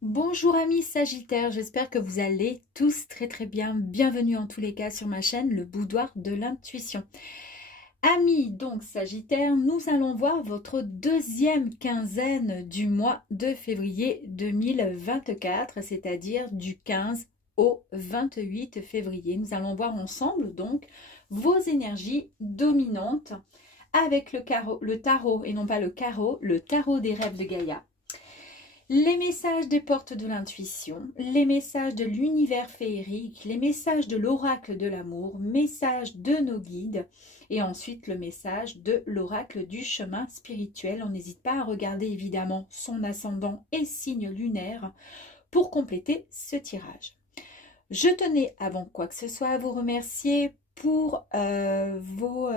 Bonjour amis Sagittaires, j'espère que vous allez tous très bien. Bienvenue en tous les cas sur ma chaîne, le boudoir de l'intuition. Amis donc Sagittaires, nous allons voir votre deuxième quinzaine du mois de février 2024, c'est-à-dire du 15 au 28 février. Nous allons voir ensemble donc vos énergies dominantes avec le tarot et non pas le carreau, le tarot des rêves de Gaïa. Les messages des portes de l'intuition, les messages de l'univers féerique, les messages de l'oracle de l'amour, messages de nos guides et ensuite le message de l'oracle du chemin spirituel. On n'hésite pas à regarder évidemment son ascendant et signe lunaire pour compléter ce tirage. Je tenais avant quoi que ce soit à vous remercier pour vos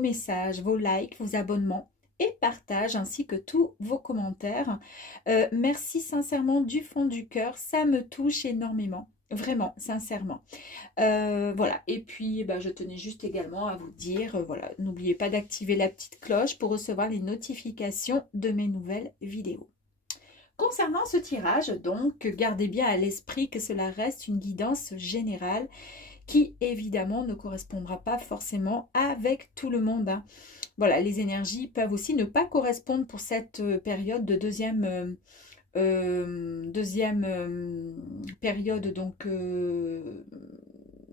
messages, vos likes, vos abonnements et partage ainsi que tous vos commentaires. Merci sincèrement du fond du cœur, ça me touche énormément, vraiment, sincèrement. Voilà, et puis je tenais juste également à vous dire, voilà, n'oubliez pas d'activer la petite cloche pour recevoir les notifications de mes nouvelles vidéos. Concernant ce tirage, donc, gardez bien à l'esprit que cela reste une guidance générale qui évidemment ne correspondra pas forcément avec tout le monde, hein. Voilà, les énergies peuvent aussi ne pas correspondre pour cette période de deuxième période, donc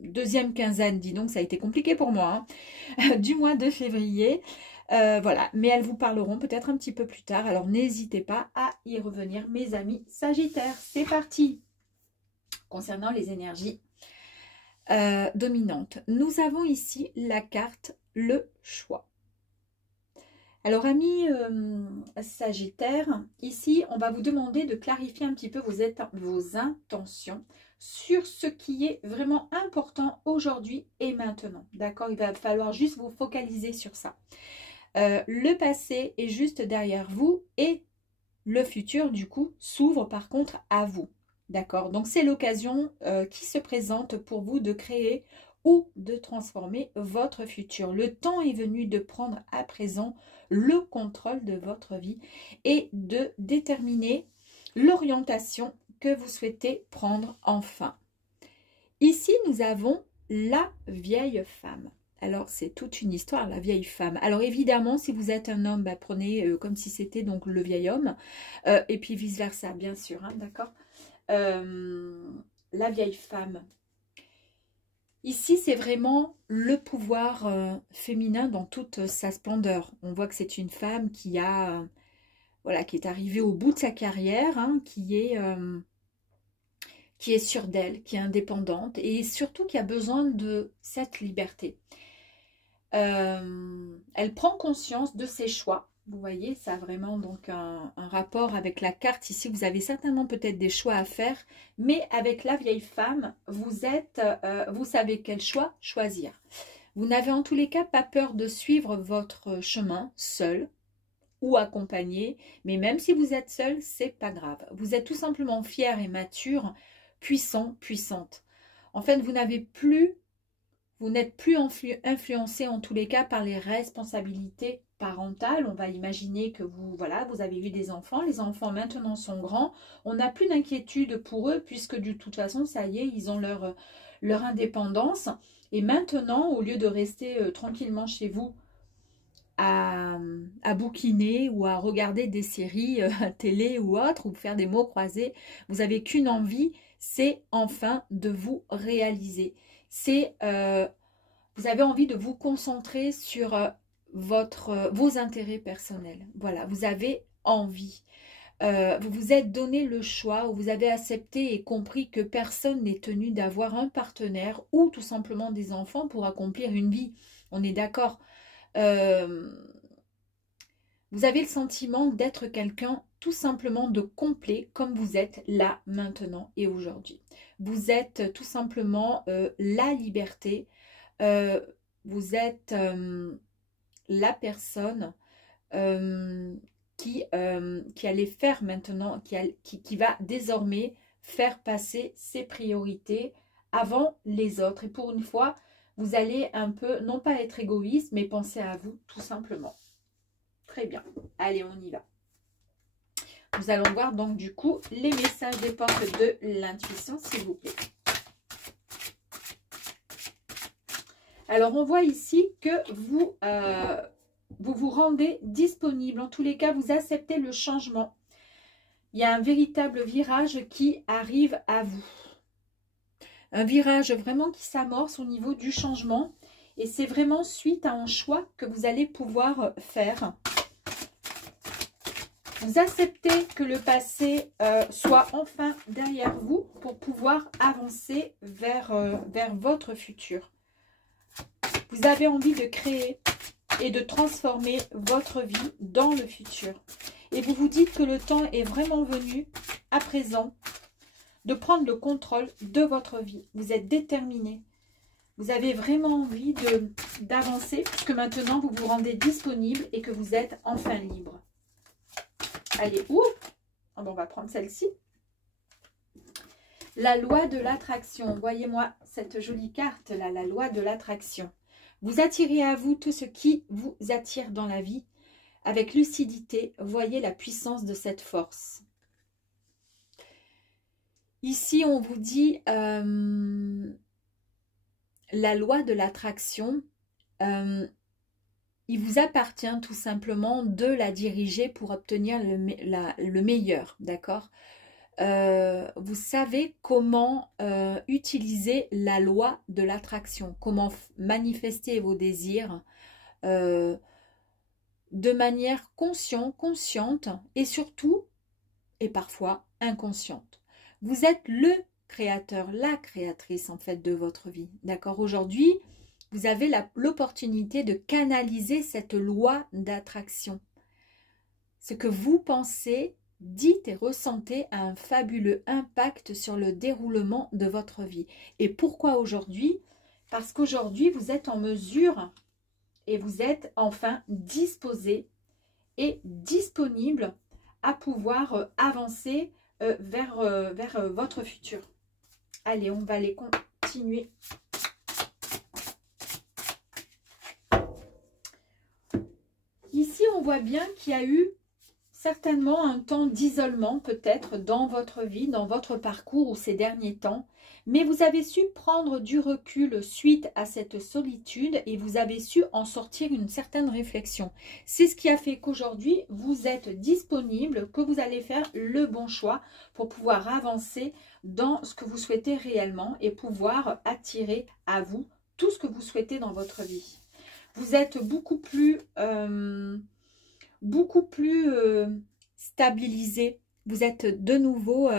deuxième quinzaine, dis donc, ça a été compliqué pour moi, hein, du mois de février. Voilà, mais elles vous parleront peut-être un petit peu plus tard, alors n'hésitez pas à y revenir, mes amis Sagittaires. C'est parti. Concernant les énergies dominantes, nous avons ici la carte le choix. Alors, amis Sagittaires, ici, on va vous demander de clarifier un petit peu vos intentions sur ce qui est vraiment important aujourd'hui et maintenant. D'accord? Il va falloir juste vous focaliser sur ça. Le passé est juste derrière vous et le futur, du coup, s'ouvre par contre à vous. D'accord? Donc, c'est l'occasion qui se présente pour vous de créer ou de transformer votre futur. Le temps est venu de prendre à présent le contrôle de votre vie et de déterminer l'orientation que vous souhaitez prendre enfin. Ici, nous avons la vieille femme. Alors, c'est toute une histoire, la vieille femme. Alors, évidemment, si vous êtes un homme, prenez comme si c'était donc le vieil homme. Et puis, vice-versa, bien sûr, hein, d'accord? La vieille femme. Ici, c'est vraiment le pouvoir féminin dans toute sa splendeur. On voit que c'est une femme qui a, voilà, qui est arrivée au bout de sa carrière, hein, qui est sûre d'elle, qui est indépendante et surtout qui a besoin de cette liberté. Elle prend conscience de ses choix. Vous voyez, ça a vraiment donc un rapport avec la carte. Ici, vous avez certainement peut-être des choix à faire, mais avec la vieille femme, vous savez quel choix choisir. Vous n'avez en tous les cas pas peur de suivre votre chemin seul ou accompagné, mais même si vous êtes seul, c'est pas grave. Vous êtes tout simplement fier et mature, puissant, puissante. En fait, vous n'êtes plus influencé en tous les cas par les responsabilités parentales. On va imaginer que vous avez eu des enfants. Les enfants maintenant sont grands. On n'a plus d'inquiétude pour eux puisque de toute façon, ça y est, ils ont leur indépendance. Et maintenant, au lieu de rester tranquillement chez vous à bouquiner ou à regarder des séries télé ou autres, ou faire des mots croisés, vous n'avez qu'une envie, c'est enfin de vous réaliser. C'est vous avez envie de vous concentrer sur vos intérêts personnels. Voilà, vous avez envie. Vous vous êtes donné le choix, ou vous avez accepté et compris que personne n'est tenu d'avoir un partenaire ou tout simplement des enfants pour accomplir une vie. On est d'accord. Vous avez le sentiment d'être quelqu'un tout simplement de complet comme vous êtes là, maintenant et aujourd'hui. Vous êtes tout simplement la liberté. Vous êtes la personne qui allait faire maintenant, qui va désormais faire passer ses priorités avant les autres. Et pour une fois, vous allez un peu, non pas être égoïste, mais penser à vous tout simplement. Très bien. Allez, on y va. Nous allons voir donc du coup les messages des portes de l'intuition, s'il vous plaît. Alors, on voit ici que vous vous rendez disponible. En tous les cas, vous acceptez le changement. Il y a un véritable virage qui arrive à vous. Un virage vraiment qui s'amorce au niveau du changement. Et c'est vraiment suite à un choix que vous allez pouvoir faire. Vous acceptez que le passé soit enfin derrière vous pour pouvoir avancer vers votre futur. Vous avez envie de créer et de transformer votre vie dans le futur. Et vous vous dites que le temps est vraiment venu, à présent, de prendre le contrôle de votre vie. Vous êtes déterminé. Vous avez vraiment envie d'avancer, puisque maintenant vous vous rendez disponible et que vous êtes enfin libre. Allez, on va prendre celle-ci. La loi de l'attraction. Voyez-moi cette jolie carte là, la loi de l'attraction. Vous attirez à vous tout ce qui vous attire dans la vie. Avec lucidité, voyez la puissance de cette force. Ici, on vous dit la loi de l'attraction. Il vous appartient tout simplement de la diriger pour obtenir le meilleur, d'accord? Vous savez comment utiliser la loi de l'attraction, comment manifester vos désirs de manière consciente et surtout, et parfois, inconsciente. Vous êtes le créateur, la créatrice en fait de votre vie, d'accord? Aujourd'hui, vous avez l'opportunité de canaliser cette loi d'attraction. Ce que vous pensez, dites et ressentez a un fabuleux impact sur le déroulement de votre vie. Et pourquoi aujourd'hui? Parce qu'aujourd'hui, vous êtes en mesure et vous êtes enfin disposé et disponible à pouvoir avancer vers votre futur. Allez, on va les continuer. Ici, on voit bien qu'il y a eu certainement un temps d'isolement peut-être dans votre vie, dans votre parcours ou ces derniers temps. Mais vous avez su prendre du recul suite à cette solitude et vous avez su en sortir une certaine réflexion. C'est ce qui a fait qu'aujourd'hui, vous êtes disponible, que vous allez faire le bon choix pour pouvoir avancer dans ce que vous souhaitez réellement et pouvoir attirer à vous tout ce que vous souhaitez dans votre vie. Vous êtes beaucoup plus stabilisé. Vous êtes de nouveau,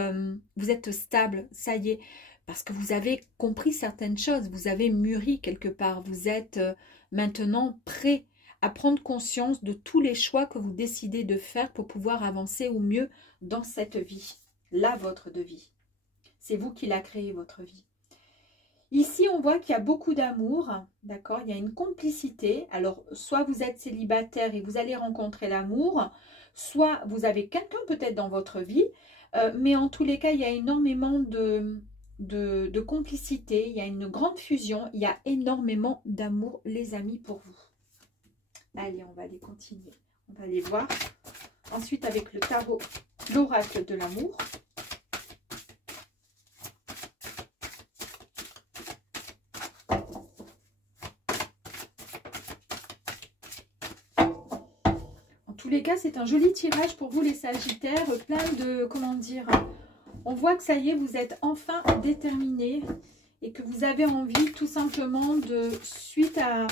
vous êtes stable, ça y est, parce que vous avez compris certaines choses, vous avez mûri quelque part, vous êtes maintenant prêt à prendre conscience de tous les choix que vous décidez de faire pour pouvoir avancer au mieux dans cette vie, la vôtre de vie. C'est vous qui la créez, votre vie. Ici, on voit qu'il y a beaucoup d'amour, d'accord? Il y a une complicité. Alors, soit vous êtes célibataire et vous allez rencontrer l'amour, soit vous avez quelqu'un peut-être dans votre vie, mais en tous les cas, il y a énormément de complicité, il y a une grande fusion, il y a énormément d'amour, les amis, pour vous. Allez, on va aller continuer. On va aller voir. Ensuite, avec le tarot, l'oracle de l'amour. Tous les cas, c'est un joli tirage pour vous les Sagittaires, plein de, comment dire, on voit que ça y est, vous êtes enfin déterminés et que vous avez envie tout simplement de, suite à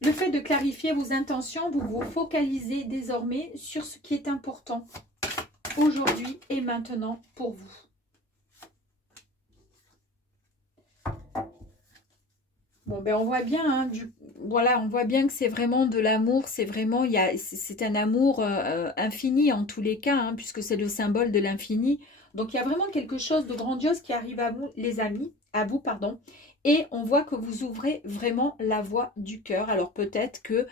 le fait de clarifier vos intentions, vous vous focalisez désormais sur ce qui est important aujourd'hui et maintenant pour vous. Bon, ben on voit bien, hein, voilà, on voit bien que c'est vraiment de l'amour, c'est vraiment, c'est un amour infini en tous les cas, hein, puisque c'est le symbole de l'infini. Donc, il y a vraiment quelque chose de grandiose qui arrive à vous, les amis, pardon. Et on voit que vous ouvrez vraiment la voie du cœur. Alors, peut-être que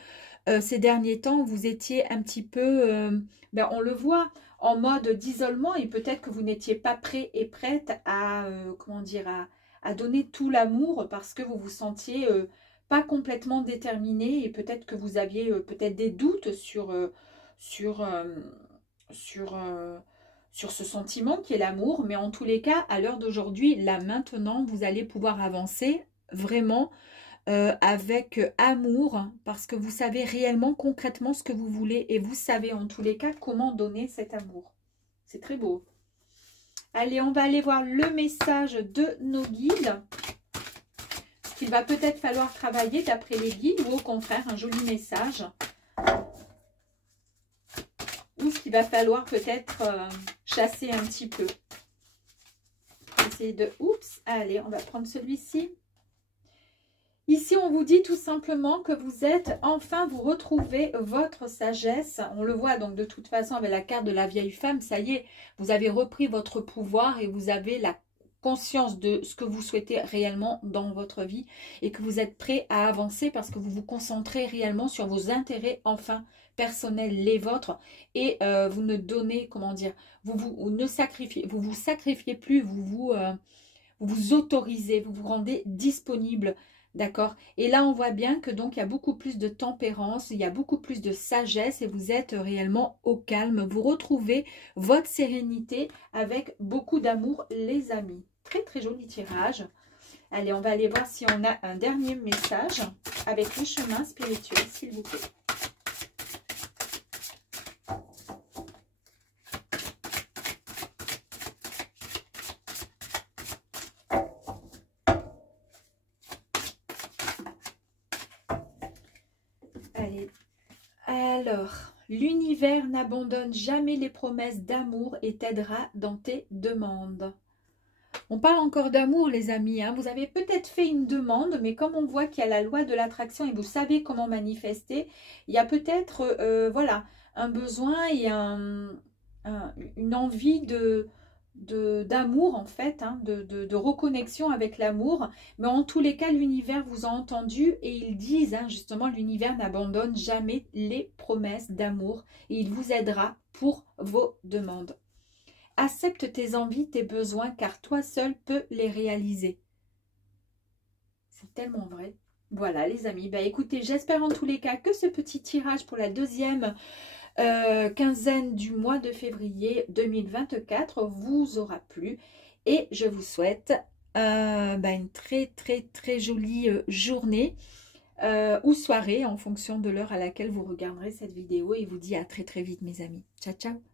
ces derniers temps, vous étiez un petit peu, ben, on le voit, en mode d'isolement et peut-être que vous n'étiez pas prêt et prête à, comment dire, à donner tout l'amour parce que vous vous sentiez pas complètement déterminé et peut-être que vous aviez peut-être des doutes sur sur ce sentiment qui est l'amour. Mais en tous les cas, à l'heure d'aujourd'hui, là maintenant, vous allez pouvoir avancer vraiment avec amour, parce que vous savez réellement, concrètement ce que vous voulez. Et vous savez en tous les cas comment donner cet amour. C'est très beau. Allez, on va aller voir le message de nos guides. Ce qu'il va peut-être falloir travailler d'après les guides, ou au contraire, un joli message. Ou ce qu'il va falloir peut-être chasser un petit peu. Essayer de... Oups, allez, on va prendre celui-ci. Ici, on vous dit tout simplement que vous êtes, enfin, vous retrouvez votre sagesse. On le voit donc de toute façon avec la carte de la vieille femme. Ça y est, vous avez repris votre pouvoir et vous avez la conscience de ce que vous souhaitez réellement dans votre vie. Et que vous êtes prêt à avancer parce que vous vous concentrez réellement sur vos intérêts, enfin, personnels, les vôtres. Et vous ne donnez, comment dire, vous vous sacrifiez plus, vous vous autorisez, vous vous rendez disponible. D'accord. Et là, on voit bien que donc il y a beaucoup plus de tempérance, il y a beaucoup plus de sagesse et vous êtes réellement au calme. Vous retrouvez votre sérénité avec beaucoup d'amour, les amis. Très, très joli tirage. Allez, on va aller voir si on a un dernier message avec le chemin spirituel, s'il vous plaît. Allez, alors, l'univers n'abandonne jamais les promesses d'amour et t'aidera dans tes demandes. On parle encore d'amour, les amis. Hein. Vous avez peut-être fait une demande, mais comme on voit qu'il y a la loi de l'attraction et vous savez comment manifester, il y a peut-être voilà, un besoin et une envie d'amour en fait, hein, de reconnexion avec l'amour. Mais en tous les cas, l'univers vous a entendu et ils disent, hein, justement, l'univers n'abandonne jamais les promesses d'amour et il vous aidera pour vos demandes. Accepte tes envies, tes besoins, car toi seul peux les réaliser. C'est tellement vrai. Voilà les amis, bah écoutez, j'espère en tous les cas que ce petit tirage pour la deuxième quinzaine du mois de février 2024 vous aura plu. Et je vous souhaite une très très très jolie journée ou soirée en fonction de l'heure à laquelle vous regarderez cette vidéo. Et vous dis à très très vite mes amis. Ciao ciao.